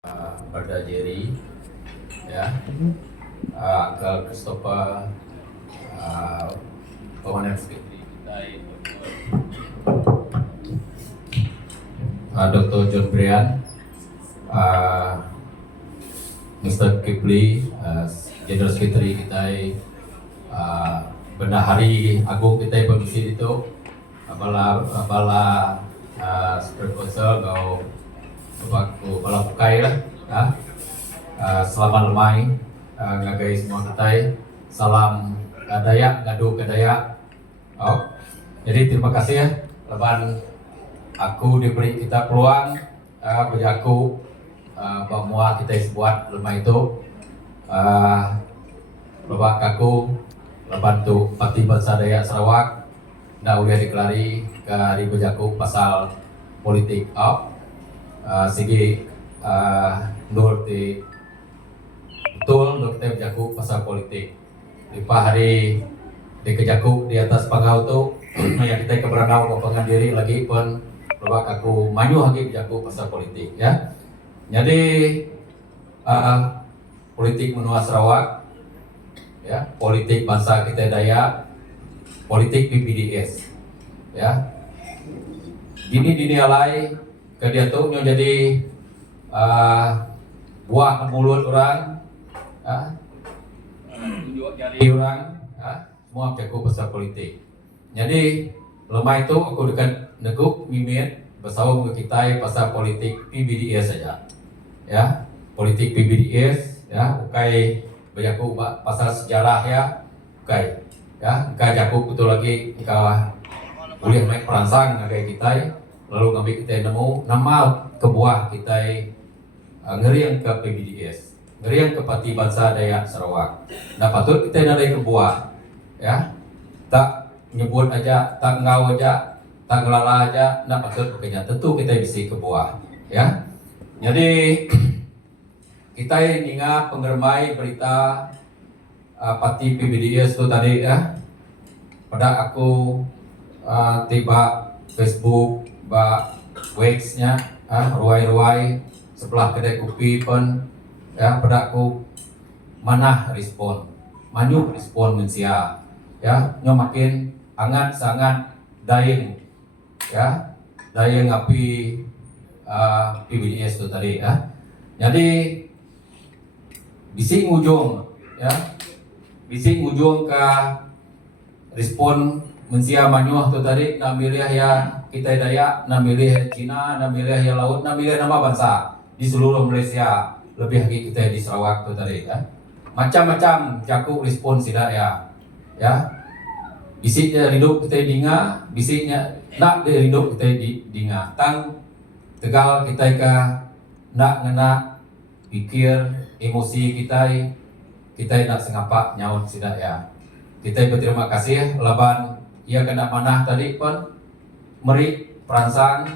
Pada Jerry, ya, Uncle Christopher, Komandan Sekretari kita, Dr. John Brian, Mr. Kipli, General Secretary kita, Bendahari Agung kita Permisi itu, Abala Supervisor kau Bala Pukai lah, selamat lemai, ngagai semua kita, salam Dayak, Ngadu ke Dayak. Jadi terima kasih ya, leban aku diberi kita peluang, bagi aku bahwa kita buat lemah itu, lebat aku leban tu Parti Bangsa Dayak Sarawak, dah udah dikelari ke ribu jaku pasal politik segi nur di betul nur kita berjaku pasal politik. Lepas hari di kejaku di atas pagau tu yang kita keberangau kepengan diri lagi pun lepas aku maju lagi berjaku pasal politik ya. Jadi politik menua Sarawak ya, politik bangsa kita Dayak, politik PPDS ya. Gini dinilai ke dia tuh jadi buah mulut orang, tunjuk jari orang, semua jago pasal politik. Jadi lemah itu aku dekat neguk mimit bersama kita pasal politik PBDS saja, ya politik PBDS ya, ukai berjaku pasal sejarah ya, ukai ya, ukai jago betul lagi ukai boleh naik perangsang kayak kita. Lalu ngambil kita nemu nama kebuah kita ngeriang ke PBDS, ngeriang ke Parti Bangsa Dayak Sarawak. Nah patut kita nadai kebuah, ya tak nyebut aja, tak ngau aja, tak ngelala aja. Nah patut bukannya tentu kita bisa kebuah, ya. Jadi kita ingat pengermai berita Parti PBDS itu tadi ya. Pada aku tiba Facebook Wax-nya, ruai-ruai sebelah kedai kopi pun ya, pada aku mana respon, manyuk respon mensia ya, nyo makin sangat dayeng ya, dayeng api PBDS itu tadi ya. Jadi bising ujung ya, bising ujung ke respon mensia manyuh tu tadi, nak milih ya kita Dayak, nak milih Cina, nak milih ya laut, nak milih nama bangsa di seluruh Malaysia, lebih lagi kita di Sarawak tu tadi ya. Macam-macam jaku respon sida ya. Bisiknya hidup kita dinga, bisiknya nak dia hidup kita dinga. Tang tegal kita nak ngena pikir emosi kita nak sengapak nyaut sida ya. Kita berterima kasih laban ia kena manah tadi pun meri perangsang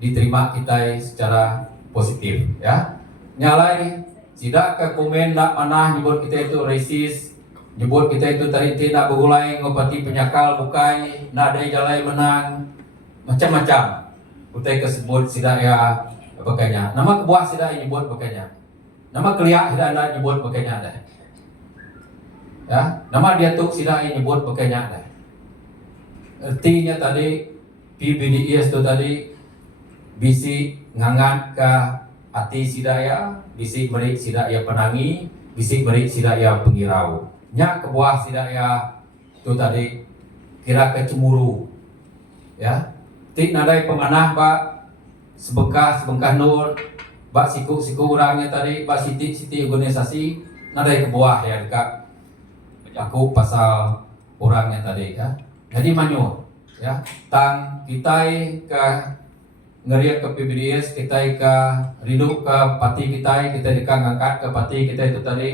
diterima kita secara positif ya. Nyalai tidak ke komen nak manah nyebut kita itu racist, nyebut kita itu tadi tidak bergulai ngopati penyakal bukai, nak ada jalai menang macam-macam. Kita kesebut tidak ya pakainya. Nama kebuah tidak nyebut pakainya. Nama keliak tidak ada nyebut pakainya dah. Ya, nama dia tu tidak nyebut pakainya dah. Artinya tadi PBDS itu tadi bisi ngangat ke hati sidaya, bisi beri sidaya penangi, bisi beri sidaya pengirau. Nyak kebuah sidaya itu tadi kira kecemburu. Ya. Tik nadai pemanah pak sebengkah nur, pak siku orangnya tadi, pak siti organisasi nadai kebuah ya dekat aku pasal orangnya tadi ya. Jadi manyu ya, tang kita ke ngeriak ke PBDS, kita ke rindu ke parti kita dekat ngangkat ke parti kita itu tadi,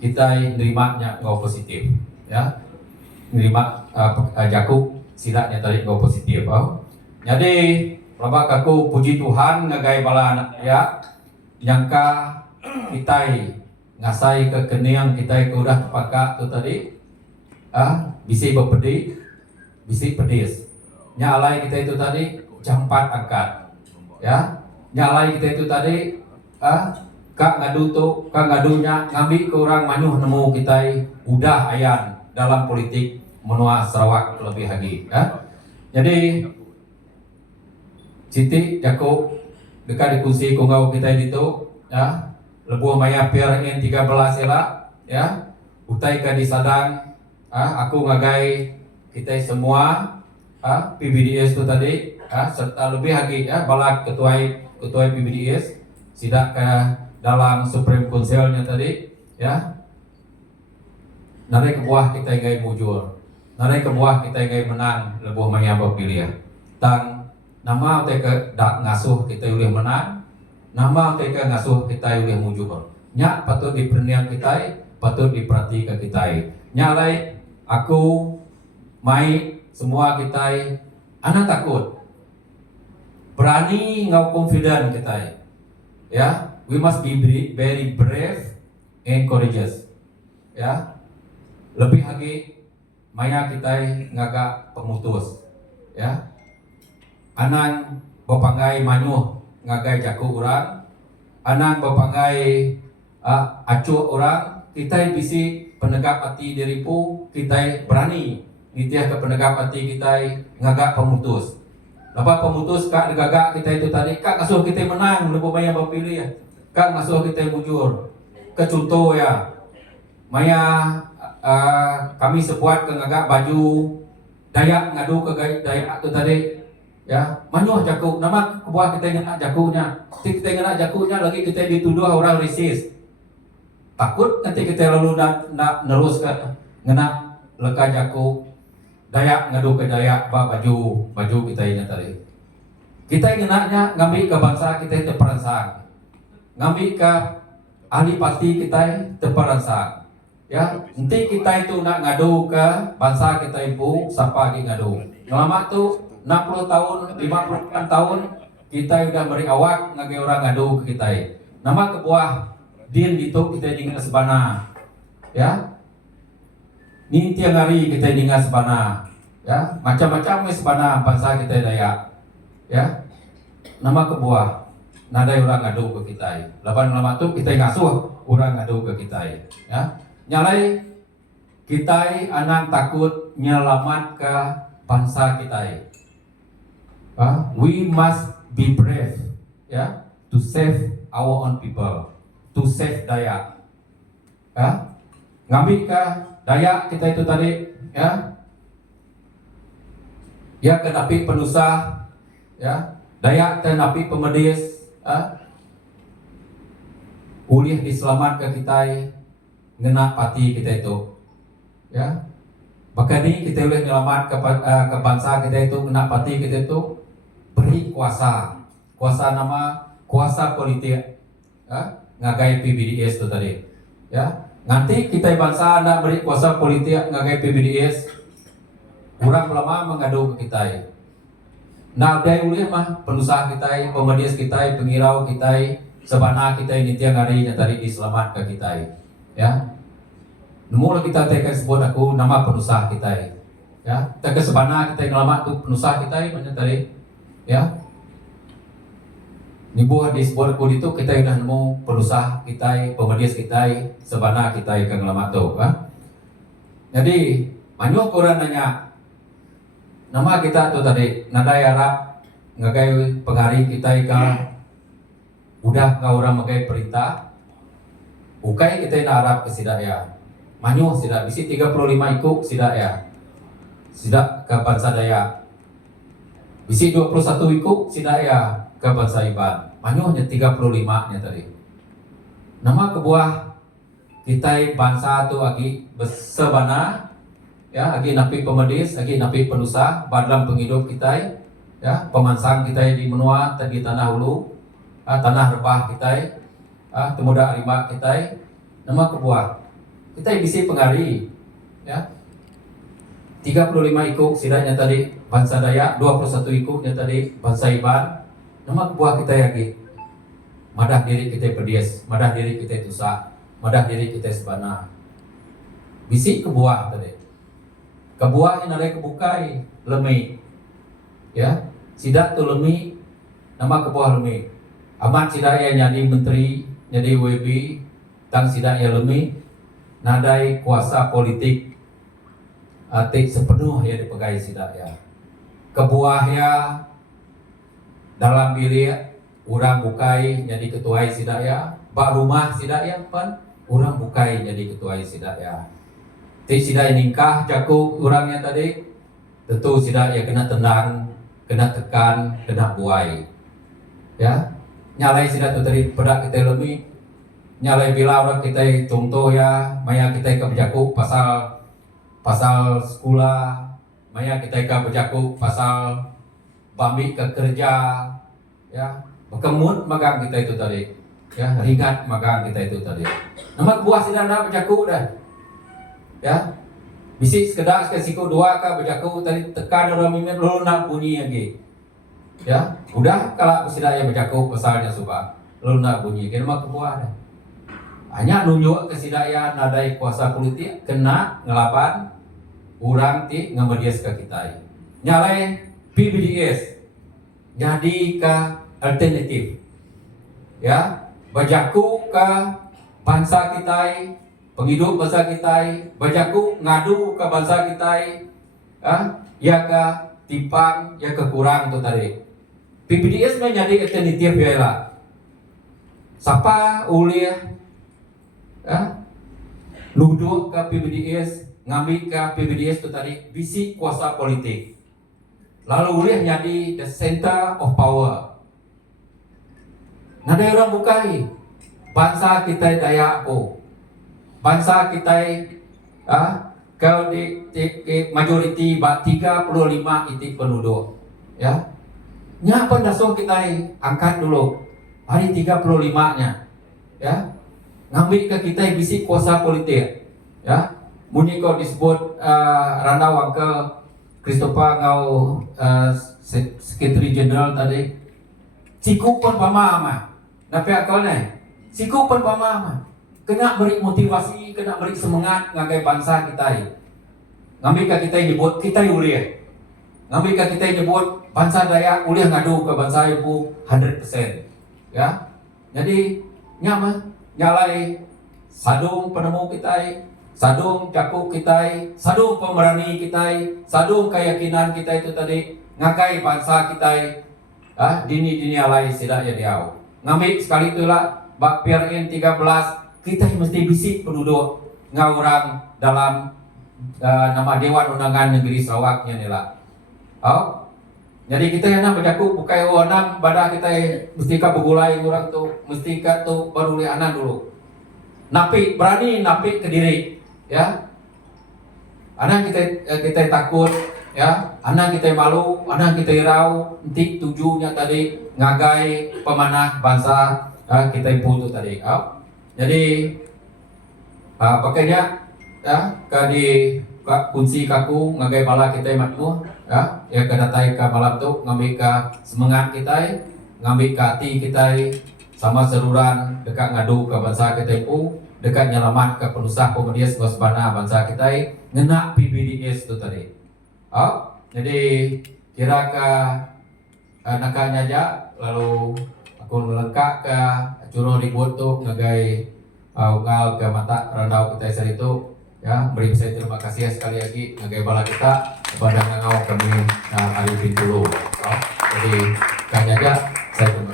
kita nerimanya ngau positif ya, nerima jaku silaknya tadi ngau positif. Jadi labak aku puji Tuhan ngagai bala anak ya, nyangka kita ngasai ke kenyang kita udah pakai tu tadi bisa berpedi, bisa pedis. Nyalai kita itu tadi jam 4 angkat ya, nyalai kita itu tadi kak ngadunya ngambil ke orang manyuh nemu kita udah ayan dalam politik menua Sarawak lebih lagi jadi Siti Jaku dekat dikunci kungau kita itu lebuh maya piar in 13 ya utai ka di Sadang aku ngagai kita semua PBDS itu tadi serta lebih lagi balak ketua PBDS sidak ke dalam Supreme Council-nya tadi narai ke buah kita ingin mujur, narai ke buah kita ingin menang lebuh maya pilih tang nama teka dak ngasuh kita boleh menang, nama teka ngasuh kita boleh mujur. Nya patut dipernian kita, patut diperhatikan kita. Nya lai aku mai semua kita anak takut. Berani ngau confident kita. Ya, we must be very brave and courageous. Ya. Lebih lagi maya kita ngagak pemutus. Ya. Anang bapangai manyuh ngagai jaku orang, anang bapangai acuh orang, kita bisi penegak hati diripu, kita berani nitiah ke penegak hati kita ngagak pemutus. Lepas pemutus kak negagak kita itu tadi, kak ngasuh kita menang, lebih banyak berpilih ya, kak ngasuh kita mujur. Ke contoh ya, maya kami sebuat ke ngagak baju Dayak ngadu ke Dayak itu tadi. Ya, manyuh jaku, nama kebuah kita ngena jakunya, kita ngena jakunya lagi kita dituduh orang resis. Takut nanti kita lalu nak nerus ke ngena leka jaku, Dayak ngadu ke Dayak, baju kita ini tadi. Kita ngenanya ngambil ke bangsa kita terperansang, ngambil ke ahli parti kita terperansang. Ya, nanti kita itu nak ngadu ke bangsa kita ibu, siapa lagi ngadu. Lama tu 60 tahun, 50 tahun kita sudah beri awak ngagai orang ngadu ke kita. Nama kebuah din gitu kita dengan sebana. Ya. Ni tiang hari kita dengan sebana. Ya, macam-macam sebana bangsa kita Dayak. Ya. Nama kebuah nada orang ngadu ke kita. Laban lama tu kita ngasuh orang ngadu ke kita. Ya. Nyalai kita anak takut nyelamat ke bangsa kita. We must be brave, to save our own people, to save Dayak. Ngambil ke Dayak kita itu tadi, ya kenapi penusah, Dayak kenapi pemedis, ulih diselamat ke kita, ngena pati kita itu, Bahkan ini kita boleh nyelamat ke bangsa kita itu, ngena pati kita itu. Beri kuasa politik ngagai PBDS itu tadi nanti kita bangsa nak beri kuasa politik ngagai PBDS orang lama mengadu ke kita nak dai ulih mah pengusaha kita pemedias kita pengirau kita sebana kita ini tiang hari yang tadi diselamat ke kita nemu kita tekan sebut aku nama pengusaha kita tekan sebana kita ngelamat tu pengusaha kita banyak tadi ni buah di sebuah kod itu kita sudah nemu pengusaha kita, pemedias kita, sebana kita yang ngelamat tu, Jadi banyak orang nanya, nama kita tu tadi, nadai Arab, ngagai penghari kita udah kau orang makai perintah, ukai kita nak Arab ke sidak ya, manyuh sidak, bisi 35 ikut sidak ya, sidak ke bangsa Dayak. Bisi 21 ikut sidak ya ke bangsa Iban. Manyuhnya 35-nya tadi. Nama kebuah kita bangsa tu agi sebana agi napi pemedis, agi napi penusah, badlam penghidup kita pemansang kita di menua di tanah hulu, tanah rebah kita, temuda arima kita. Nama kebuah kita bisi pengari 35 ikut sidaknya tadi bangsa Dayak, 21 ikutnya tadi bangsa Iban. Nama kebuah kita lagi madah diri kita pedias, madah diri kita tusak, madah diri kita sebana. Bisi kebuah tadi. Kebuah yang ada kebukai lemi. Sidak tu lemi, nama kebuah lemi. amat sidaya jadi menteri jadi WB tang sidaya lemi nadai kuasa politik atik sepenuh ya dipegai sidaya kebuah ya dalam bilik orang bukai jadi ketua sidaya bak rumah sidaya pan orang bukai jadi ketua sidaya ti sidaya ningkah jaku orangnya tadi tentu sidaya kena tenang kena tekan kena buai ya nyalai sidaya tu tadi pedak kita lebih nyalai bila orang kita contoh ya maya kita ke berjaku pasal sekolah maya kita ke berjaku pasal bami ke kerja ya berkemut magang kita itu tadi ya ringat magang kita itu tadi nama buah sidana berjaku dah ya bisik sekedar sekesiku dua ka berjaku tadi tekan orang mimin lu nak bunyi lagi ya udah kalau sidaya berjaku pasalnya subah lu nak bunyi kena mak buah dah hanya nunjuk ke sidaya nadai kuasa politik kena ngelapan urang ti ngamedias ke kita nyalai PBDS jadi ke alternatif ya bajaku ke bangsa kita penghidup bangsa kita bajaku ngadu ke bangsa kita ya ke timpang ya ke kurang tu tadi PBDS menjadi alternatif ya lah siapa uliah nuduk ke PBDS ngambil ke PBDS itu tadi bisi kuasa politik lalu boleh jadi the center of power nada orang bukai bangsa kita daya apa bangsa kita kalau di majoriti 35 itik penduduk ya nyapa dasar kita angkat dulu hari 35 nya ya ngambil ke kita bisi kuasa politik ya muni kau disebut Randa Wangkel Christopher ngau Secretary General tadi siku pun pamama napi akalnya siku pun pamama kena beri motivasi kena beri semangat ngagai bangsa kita ngambil ke kita nyebut kita uliah ngambil ke kita nyebut bangsa Dayak uliah ngadu ke bangsa ibu 100% ya jadi nyama nyalai sadung penemu kita sadung cakup kita sadung pemberani kita sadung keyakinan kita itu tadi ngakai bangsa kita dini alai sidak ya diau ngambil sekali itulah bak PRN 13 kita mesti bisik penduduk ngawurang dalam nama Dewan Undangan Negeri Sarawaknya ni lah jadi kita yang nak bercakup bukai orang badah kita mesti ka bergulai orang tu mesti ka tu baru li anak dulu napi berani napi ke diri ya anak kita takut ya anak kita malu anak kita irau nanti tujuannya tadi ngagai pemanah bangsa kita putu tadi jadi pakainya ya kadi kunci kaku ngagai bala kita matmu ya kedatai ke malam tu ngambil ke semangat kita ngambil ke hati kita sama seruran dekat ngadu ke bangsa kita pu dekat nyelamat ke penusah pemedias wasbana bangsa kita ngena PBDS tu tadi jadi kira ke nakanya aja lalu aku melengkap ke curung ribut tu ngagai ungal ke mata randau kita saat itu ya beri saya terima kasih sekali lagi ngagai bala kita kepada ngau kami hari dulu jadi kanya aja saya terima